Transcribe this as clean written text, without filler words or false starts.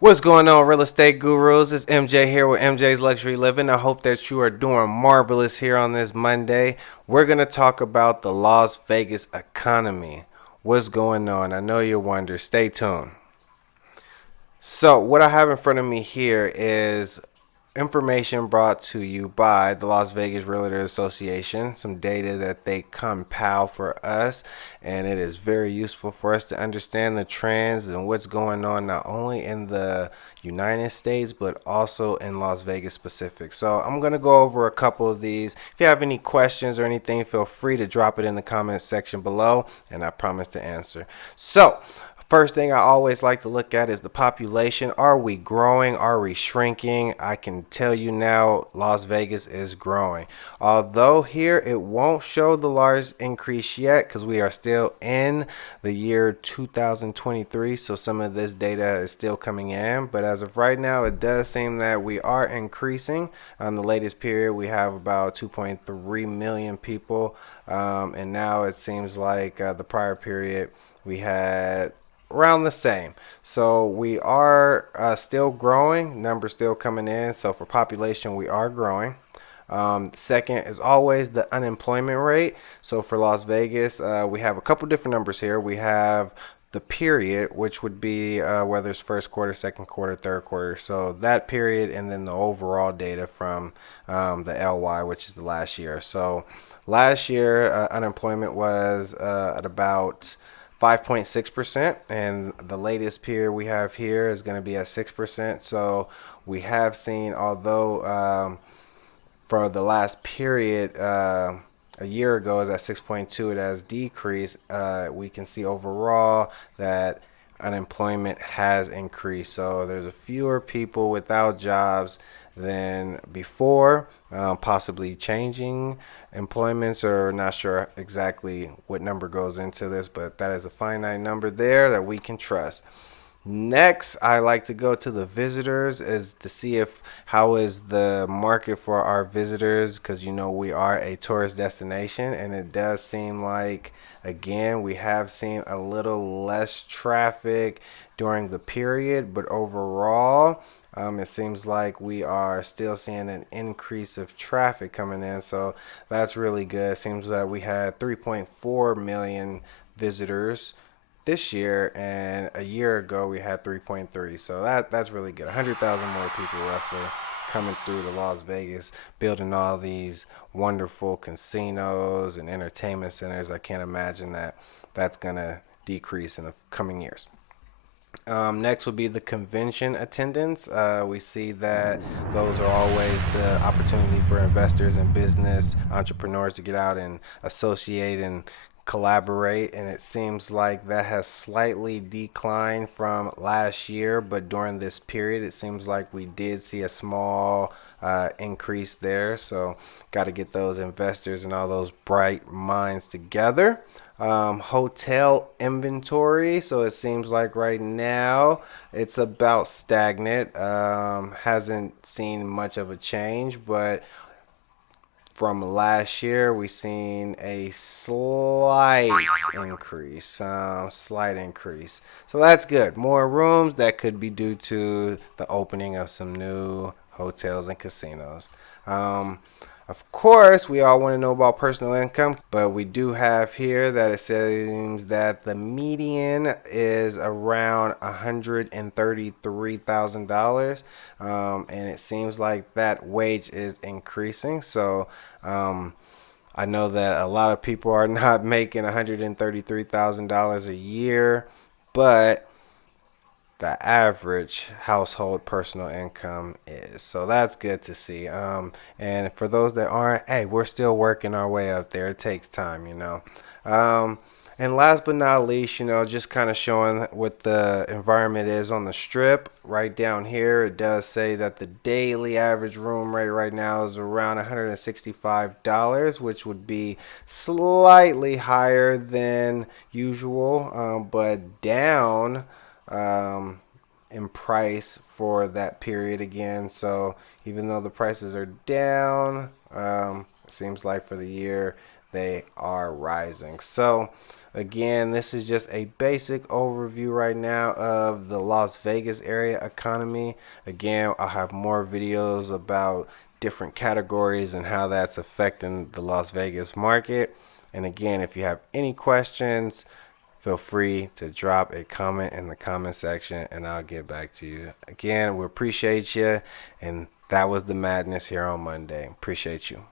What's going on, real estate gurus? It's MJ here with MJ's Luxury Living. I hope that you are doing marvelous here on this Monday. We're going to talk about the Las Vegas economy. What's going on? I know you wonder. Stay tuned. So, what I have in front of me here is information brought to you by the Las Vegas Realtor Association, some data that they compile for us, and it is very useful for us to understand the trends and what's going on not only in the United States but also in Las Vegas specific. So I'm going to go over a couple of these. If you have any questions or anything, feel free to drop it in the comments section below, and I promise to answer. So first thing I always like to look at is the population. Are we growing? Are we shrinking? I can tell you now, Las Vegas is growing. Although here it won't show the large increase yet because we are still in the year 2023. So some of this data is still coming in. But as of right now, it does seem that we are increasing. On the latest period, we have about 2.3 million people. And now it seems like the prior period, we had around the same. So we are still growing, numbers still coming in. So for population, we are growing. Second is always the unemployment rate. So for Las Vegas, we have a couple different numbers here. We have the period, which would be whether it's first quarter, second quarter, third quarter. So that period, and then the overall data from the LY, which is the last year. So last year, unemployment was at about 5.6%, and the latest period we have here is going to be at 6%. So we have seen, although for the last period a year ago is at 6.2, it has decreased. We can see overall that unemployment has increased. So there's a fewer people without jobs than before, possibly changing employments, or not sure exactly what number goes into this, but that is a finite number there that we can trust. Next, I like to go to the visitors is to see if how is the market for our visitors, because we are a tourist destination, and it does seem like again we have seen a little less traffic during the period, but overall it seems like we are still seeing an increase of traffic coming in, so that's really good. It seems that we had 3.4 million visitors this year, and a year ago we had 3.3. So that's really good. 100,000 more people roughly coming through to Las Vegas, building all these wonderful casinos and entertainment centers. I can't imagine that that's gonna decrease in the coming years. Next would be the convention attendance. We see that those are always the opportunity for investors and business entrepreneurs to get out and associate and collaborate. And it seems like that has slightly declined from last year, but during this period, it seems like we did see a small increase there. So, got to get those investors and all those bright minds together. Hotel inventory. So it seems like right now it's about stagnant. Hasn't seen much of a change, but from last year we've seen a slight increase. So that's good. More rooms. That could be due to the opening of some new hotels and casinos. Um, of course, we all want to know about personal income, but we do have here that it seems that the median is around $133,000, and it seems like that wage is increasing. So I know that a lot of people are not making $133,000 a year, but the average household personal income is. So that's good to see. And for those that aren't, hey, we're still working our way up there. It takes time. Um, and last but not least, just kind of showing what the environment is on the strip. Right down here, it does say that the daily average room rate right now is around $165, which would be slightly higher than usual, but down um, in price for that period again. So even though the prices are down, it seems like for the year they are rising. So Again, this is just a basic overview right now of the Las Vegas area economy. Again, I'll have more videos about different categories and how that's affecting the Las Vegas market. And again, if you have any questions, feel free to drop a comment in the comment section and I'll get back to you. Again, we appreciate you. And that was the madness here on Monday. Appreciate you.